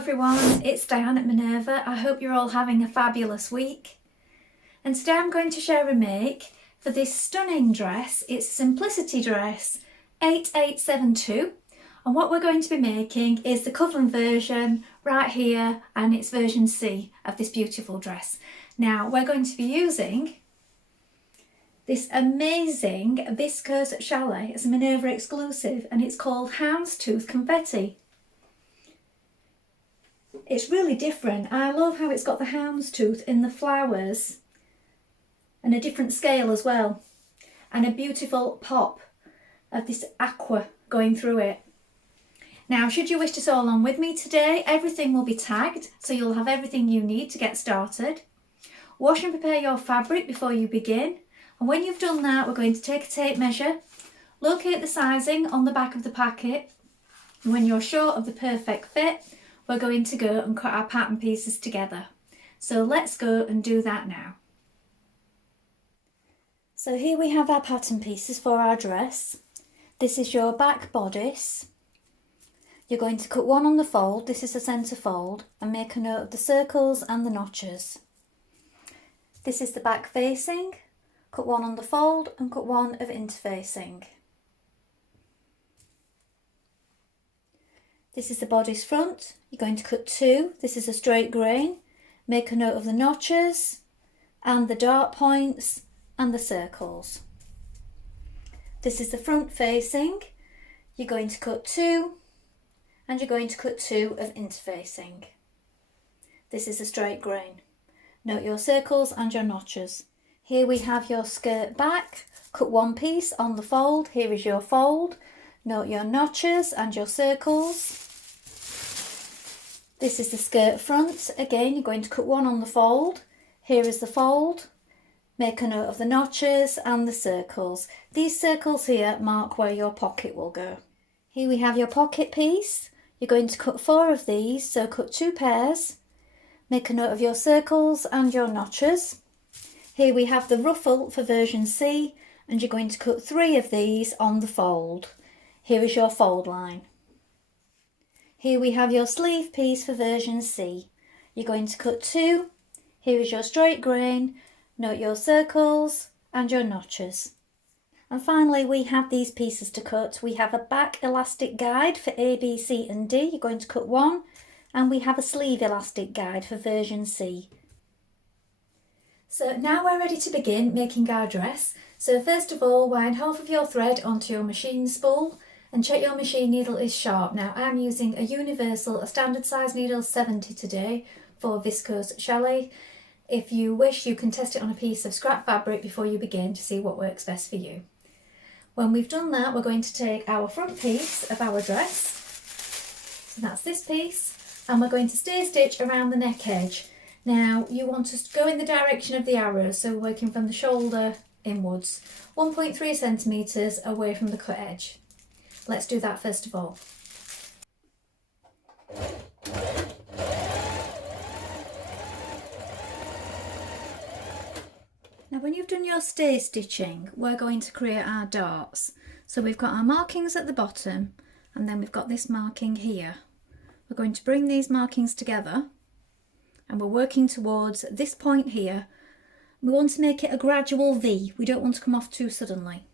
everyone, it's Dianne at Minerva. I hope you're all having a fabulous week. And today I'm going to share a make for this stunning dress. It's a simplicity dress 8872, and what we're going to be making is the cover version right here, and it's version C of this beautiful dress. Now we're going to be using this amazing viscose chalet. It's a Minerva exclusive and it's called Houndstooth Confetti. It's really different. I love how it's got the houndstooth in the flowers and a different scale as well, and a beautiful pop of this aqua going through it. Now, should you wish to sew along with me today, everything will be tagged, so you'll have everything you need to get started. Wash and prepare your fabric before you begin, and when you've done that, we're going to take a tape measure, locate the sizing on the back of the packet, and when you're sure of the perfect fit, we're going to go and cut our pattern pieces together. So let's go and do that now. So here we have our pattern pieces for our dress. This is your back bodice. You're going to cut one on the fold, this is the centre fold, and make a note of the circles and the notches. This is the back facing, cut one on the fold and cut one of interfacing. This is the bodice front, you're going to cut two, this is a straight grain, make a note of the notches and the dart points and the circles. This is the front facing, you're going to cut two and you're going to cut two of interfacing. This is a straight grain. Note your circles and your notches. Here we have your skirt back, cut one piece on the fold, here is your fold. Note your notches and your circles. This is the skirt front. Again, you're going to cut one on the fold. Here is the fold. Make a note of the notches and the circles. These circles here mark where your pocket will go. Here we have your pocket piece. You're going to cut four of these, so cut two pairs. Make a note of your circles and your notches. Here we have the ruffle for version C, and you're going to cut three of these on the fold. Here is your fold line. Here we have your sleeve piece for version C. You're going to cut two. Here is your straight grain. Note your circles and your notches. And finally, we have these pieces to cut. We have a back elastic guide for A, B, C and D. You're going to cut one. And we have a sleeve elastic guide for version C. So now we're ready to begin making our dress. So first of all, wind half of your thread onto your machine spool and check your machine needle is sharp. Now I'm using a universal, a standard size needle 70 today for viscose chalet. If you wish, you can test it on a piece of scrap fabric before you begin to see what works best for you. When we've done that, we're going to take our front piece of our dress, so that's this piece, and we're going to stay stitch around the neck edge. Now you want to go in the direction of the arrow, so working from the shoulder inwards, 1.3 centimetres away from the cut edge. Let's do that first of all. Now when you've done your stay stitching, we're going to create our darts. So we've got our markings at the bottom, and then we've got this marking here. We're going to bring these markings together, and we're working towards this point here. We want to make it a gradual V. We don't want to come off too suddenly.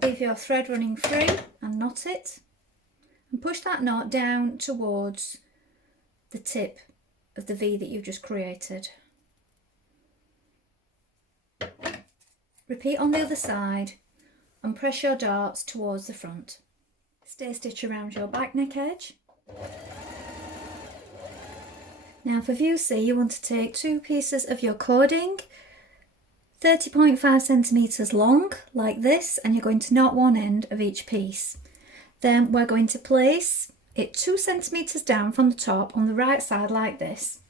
Leave your thread running free and knot it, and push that knot down towards the tip of the V that you've just created. Repeat on the other side and press your darts towards the front. Stay stitch around your back neck edge. Now for view C, you want to take two pieces of your cording, 30.5 centimetres long, like this, and you're going to knot one end of each piece. Then we're going to place it 2 centimetres down from the top on the right side like this,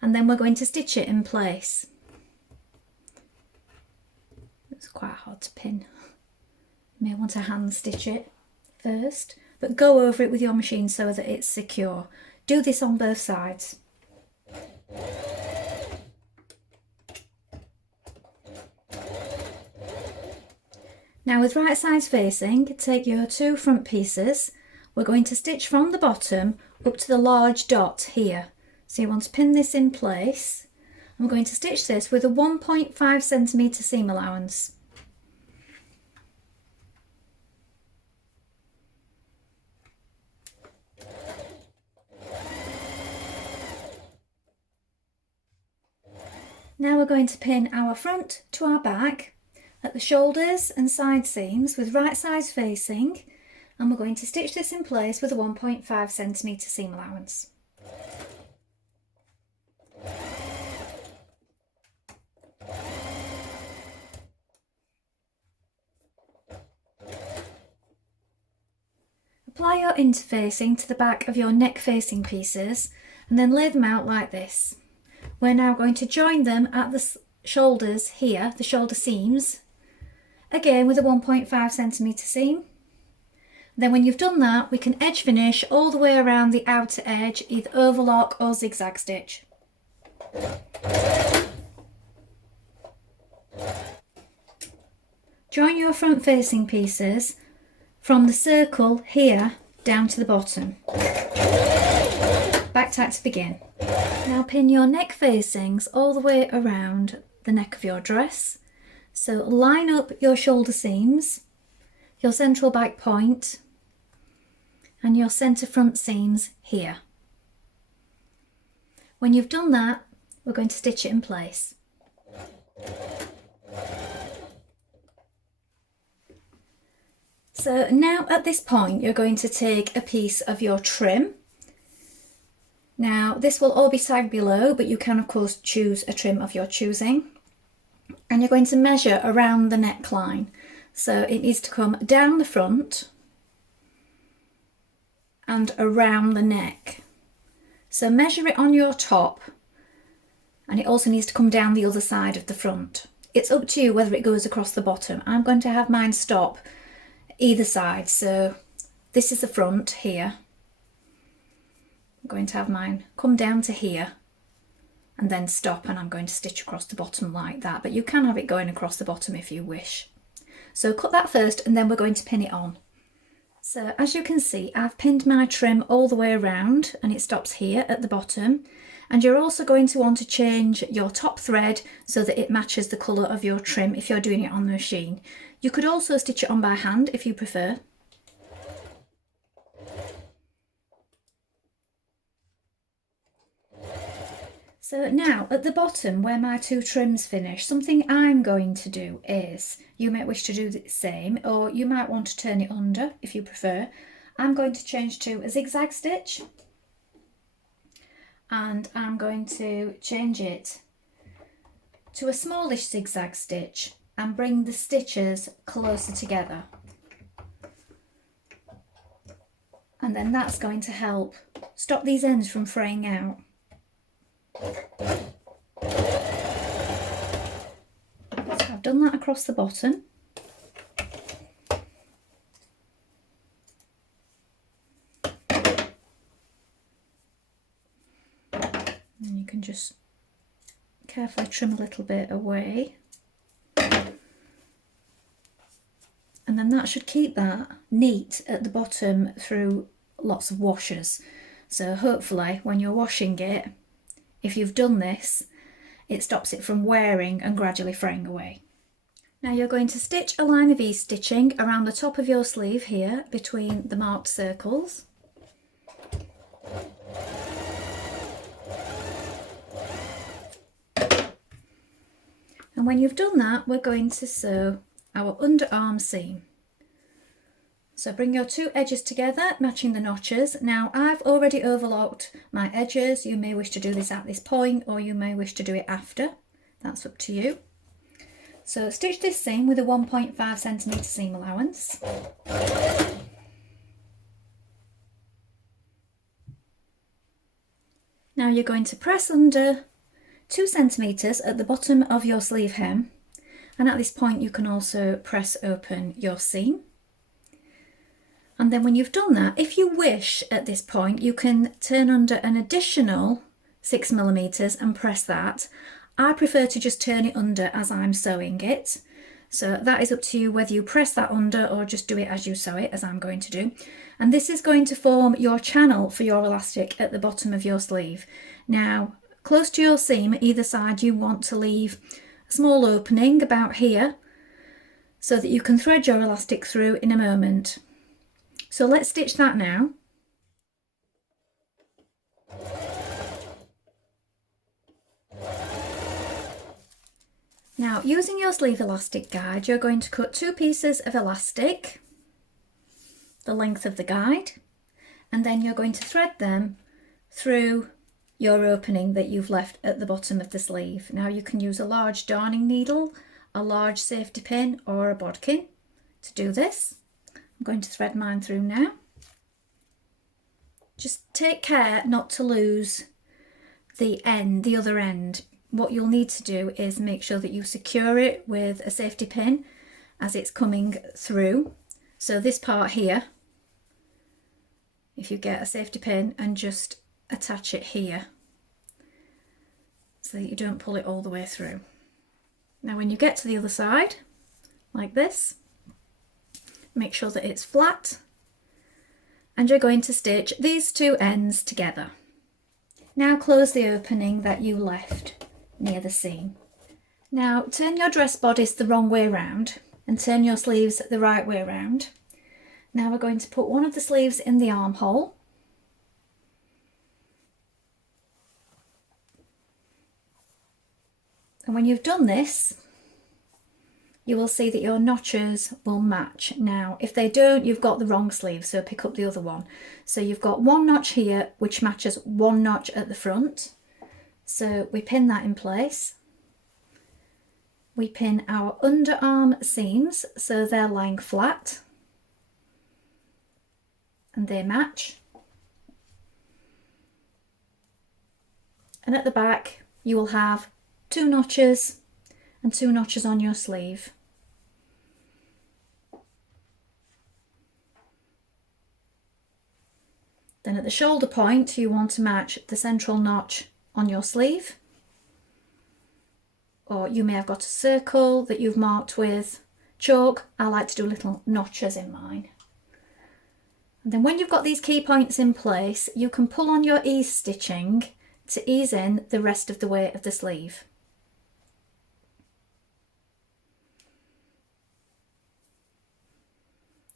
and then we're going to stitch it in place. It's quite hard to pin. You may want to hand stitch it first, but go over it with your machine so that it's secure. Do this on both sides. Now with right sides facing, take your 2 front pieces. We're going to stitch from the bottom up to the large dot here. So you want to pin this in place. I'm going to stitch this with a 1.5 centimetre seam allowance. Now we're going to pin our front to our back at the shoulders and side seams with right sides facing, and we're going to stitch this in place with a 1.5 centimetre seam allowance. Apply your interfacing to the back of your neck facing pieces and then lay them out like this. We're now going to join them at the shoulders here, the shoulder seams, again with a 1.5 centimetre seam. Then when you've done that, we can edge finish all the way around the outer edge, either overlock or zigzag stitch. Join your front facing pieces from the circle here down to the bottom. Back tack to begin. Now pin your neck facings all the way around the neck of your dress. So line up your shoulder seams, your central back point and your centre front seams here. When you've done that, we're going to stitch it in place. So now at this point you're going to take a piece of your trim. Now this will all be tagged below, but you can of course choose a trim of your choosing. And you're going to measure around the neckline. So it needs to come down the front and around the neck. So measure it on your top, and it also needs to come down the other side of the front. It's up to you whether it goes across the bottom. I'm going to have mine stop either side. So this is the front here. I'm going to have mine come down to here and then stop, and I'm going to stitch across the bottom like that, but you can have it going across the bottom if you wish. So cut that first and then we're going to pin it on. So as you can see, I've pinned my trim all the way around and it stops here at the bottom. And you're also going to want to change your top thread so that it matches the colour of your trim if you're doing it on the machine. You could also stitch it on by hand if you prefer. So now at the bottom where my 2 trims finish, something I'm going to do is, you might wish to do the same, or you might want to turn it under if you prefer. I'm going to change to a zigzag stitch, and I'm going to change it to a smallish zigzag stitch and bring the stitches closer together. And then that's going to help stop these ends from fraying out. So I've done that across the bottom. And you can just carefully trim a little bit away. And then that should keep that neat at the bottom through lots of washes. So hopefully when you're washing it, if you've done this, it stops it from wearing and gradually fraying away. Now you're going to stitch a line of ease stitching around the top of your sleeve here between the marked circles. And when you've done that, we're going to sew our underarm seam. So bring your 2 edges together, matching the notches. Now I've already overlocked my edges. You may wish to do this at this point, or you may wish to do it after. That's up to you. So stitch this seam with a 1.5 centimetre seam allowance. Now you're going to press under 2 centimetres at the bottom of your sleeve hem, and at this point you can also press open your seam. And then when you've done that, if you wish at this point, you can turn under an additional 6mm and press that. I prefer to just turn it under as I'm sewing it, So that is up to you whether you press that under or just do it as you sew it, as I'm going to do. And this is going to form your channel for your elastic at the bottom of your sleeve. Now, close to your seam, either side, you want to leave a small opening about here so that you can thread your elastic through in a moment. So let's stitch that now. Now, using your sleeve elastic guide, you're going to cut 2 pieces of elastic, the length of the guide, and then you're going to thread them through your opening that you've left at the bottom of the sleeve. Now, you can use a large darning needle, a large safety pin, or a bodkin to do this. I'm going to thread mine through now. Just take care not to lose the other end. What you'll need to do is make sure that you secure it with a safety pin as it's coming through. So this part here, if you get a safety pin and just attach it here so that you don't pull it all the way through. Now when you get to the other side, like this, make sure that it's flat, and you're going to stitch these 2 ends together. Now close the opening that you left near the seam. Now turn your dress bodice the wrong way round and turn your sleeves the right way round. Now we're going to put one of the sleeves in the armhole. And when you've done this, you will see that your notches will match. Now, if they don't, you've got the wrong sleeve, so pick up the other one. So you've got 1 notch here, which matches 1 notch at the front. So we pin that in place. We pin our underarm seams, so they're lying flat. And they match. And at the back, you will have 2 notches and 2 notches on your sleeve. Then at the shoulder point, you want to match the central notch on your sleeve, or you may have got a circle that you've marked with chalk. I like to do little notches in mine. And then when you've got these key points in place, you can pull on your ease stitching to ease in the rest of the weight of the sleeve.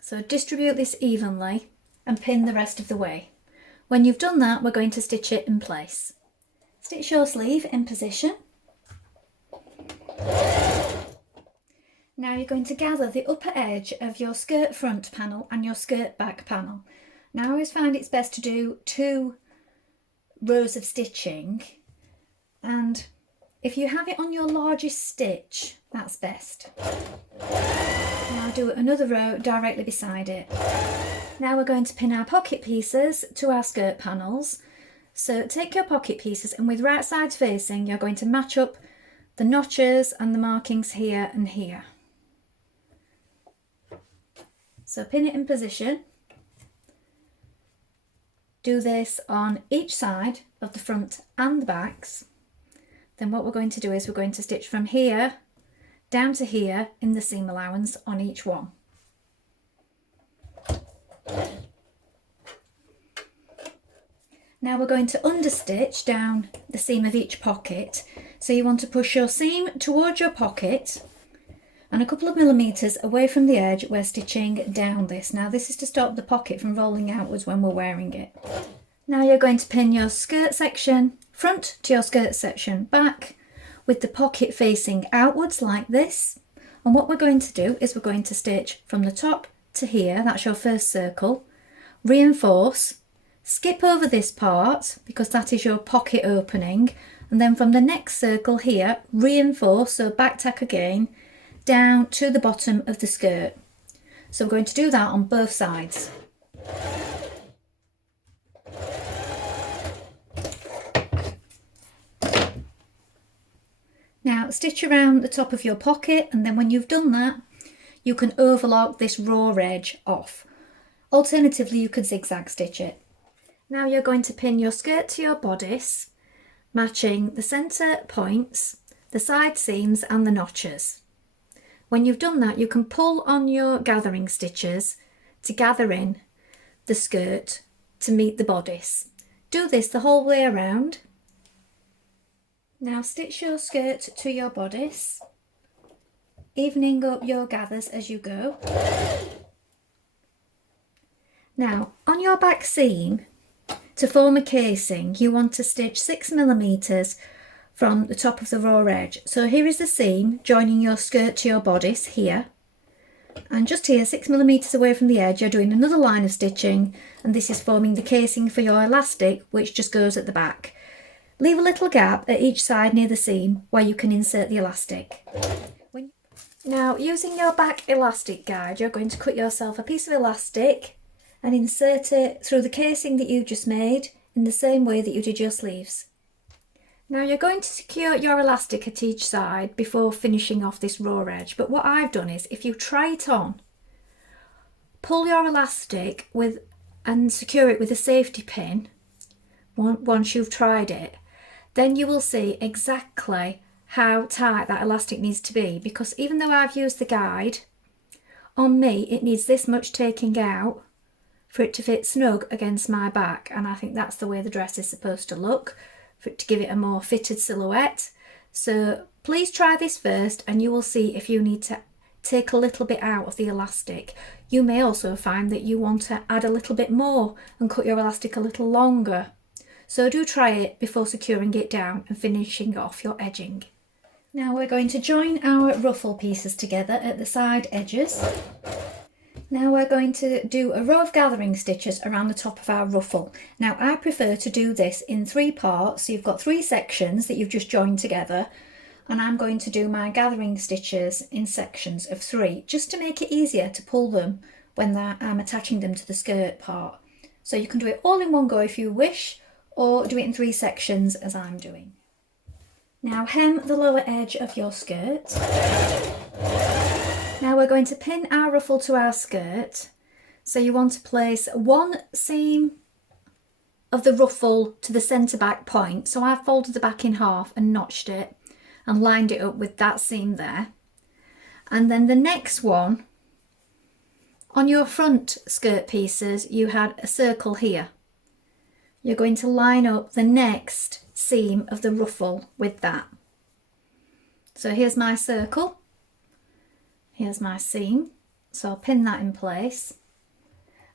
So distribute this evenly and pin the rest of the way. When you've done that, we're going to stitch it in place. Stitch your sleeve in position. Now you're going to gather the upper edge of your skirt front panel and your skirt back panel. Now I always find it's best to do 2 rows of stitching, and if you have it on your largest stitch, that's best. And I'll do another row directly beside it. Now we're going to pin our pocket pieces to our skirt panels. So take your pocket pieces and with right sides facing, you're going to match up the notches and the markings here and here. So pin it in position. Do this on each side of the front and the backs. Then what we're going to do is we're going to stitch from here down to here in the seam allowance on each one. Now we're going to understitch down the seam of each pocket. So you want to push your seam towards your pocket and a couple of millimetres away from the edge we're stitching down this. Now this is to stop the pocket from rolling outwards when we're wearing it. Now you're going to pin your skirt section front to your skirt section back with the pocket facing outwards like this. And what we're going to do is we're going to stitch from the top to here, that's your first circle, reinforce, skip over this part because that is your pocket opening, and then from the next circle here, reinforce, so back tack again, down to the bottom of the skirt. So we're going to do that on both sides. Now stitch around the top of your pocket, and then when you've done that, you can overlock this raw edge off. Alternatively, you could zigzag stitch it. Now you're going to pin your skirt to your bodice, matching the centre points, the side seams and the notches. When you've done that, you can pull on your gathering stitches to gather in the skirt to meet the bodice. Do this the whole way around. Now stitch your skirt to your bodice, evening up your gathers as you go. Now on your back seam, to form a casing, you want to stitch 6mm from the top of the raw edge. So here is the seam joining your skirt to your bodice here. And just here, 6mm away from the edge, you're doing another line of stitching, and this is forming the casing for your elastic, which just goes at the back. Leave a little gap at each side near the seam where you can insert the elastic. Now, using your back elastic guide, you're going to cut yourself a piece of elastic and insert it through the casing that you just made in the same way that you did your sleeves. Now you're going to secure your elastic at each side before finishing off this raw edge, but what I've done is, if you try it on, pull your elastic and secure it with a safety pin once you've tried it, then you will see exactly how tight that elastic needs to be, because even though I've used the guide, on me it needs this much taking out for it to fit snug against my back, and I think that's the way the dress is supposed to look, for it to give it a more fitted silhouette. So please try this first and you will see if you need to take a little bit out of the elastic. You may also find that you want to add a little bit more and cut your elastic a little longer. So do try it before securing it down and finishing off your edging. Now we're going to join our ruffle pieces together at the side edges. Now we're going to do a row of gathering stitches around the top of our ruffle. Now I prefer to do this in 3 parts, so you've got 3 sections that you've just joined together, and I'm going to do my gathering stitches in sections of 3, just to make it easier to pull them when I'm attaching them to the skirt part. So you can do it all in one go if you wish, or do it in 3 sections as I'm doing. Now hem the lower edge of your skirt. Now we're going to pin our ruffle to our skirt. So you want to place one seam of the ruffle to the centre back point. So I've folded the back in half and notched it and lined it up with that seam there. And then the next one, on your front skirt pieces, you had a circle here. You're going to line up the next seam of the ruffle with that. So here's my circle. Here's my seam, so I'll pin that in place.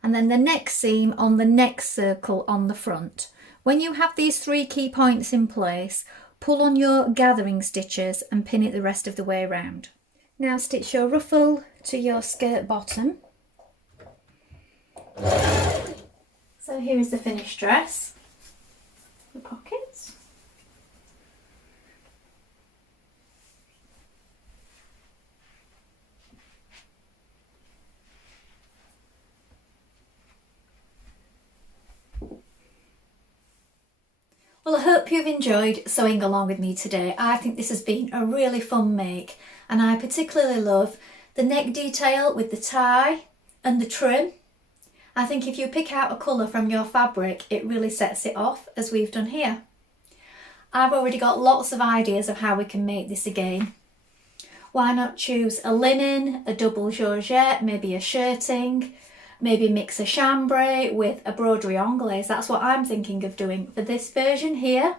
And then the next seam on the next circle on the front. When you have these 3 key points in place, pull on your gathering stitches and pin it the rest of the way around. Now stitch your ruffle to your skirt bottom. So here is the finished dress. The pockets. Well, I hope you've enjoyed sewing along with me today. I think this has been a really fun make, and I particularly love the neck detail with the tie and the trim. I think if you pick out a colour from your fabric, it really sets it off, as we've done here. I've already got lots of ideas of how we can make this again. Why not choose a linen, a double georgette, maybe a shirting, maybe mix a chambray with a broderie anglaise. That's what I'm thinking of doing for this version here.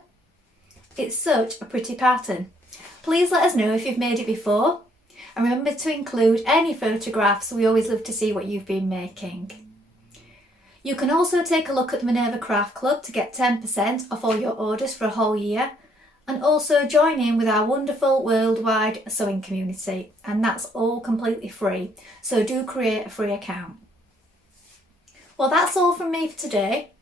It's such a pretty pattern. Please let us know if you've made it before. And remember to include any photographs. We always love to see what you've been making. You can also take a look at the Minerva Craft Club to get 10% off all your orders for a whole year. And also join in with our wonderful worldwide sewing community. And that's all completely free. So do create a free account. Well, that's all from me for today.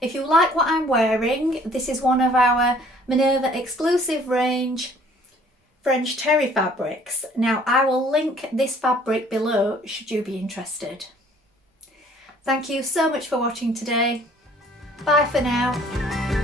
If you like what I'm wearing, this is one of our Minerva exclusive range French terry fabrics. Now, I will link this fabric below should you be interested. Thank you so much for watching today. Bye for now.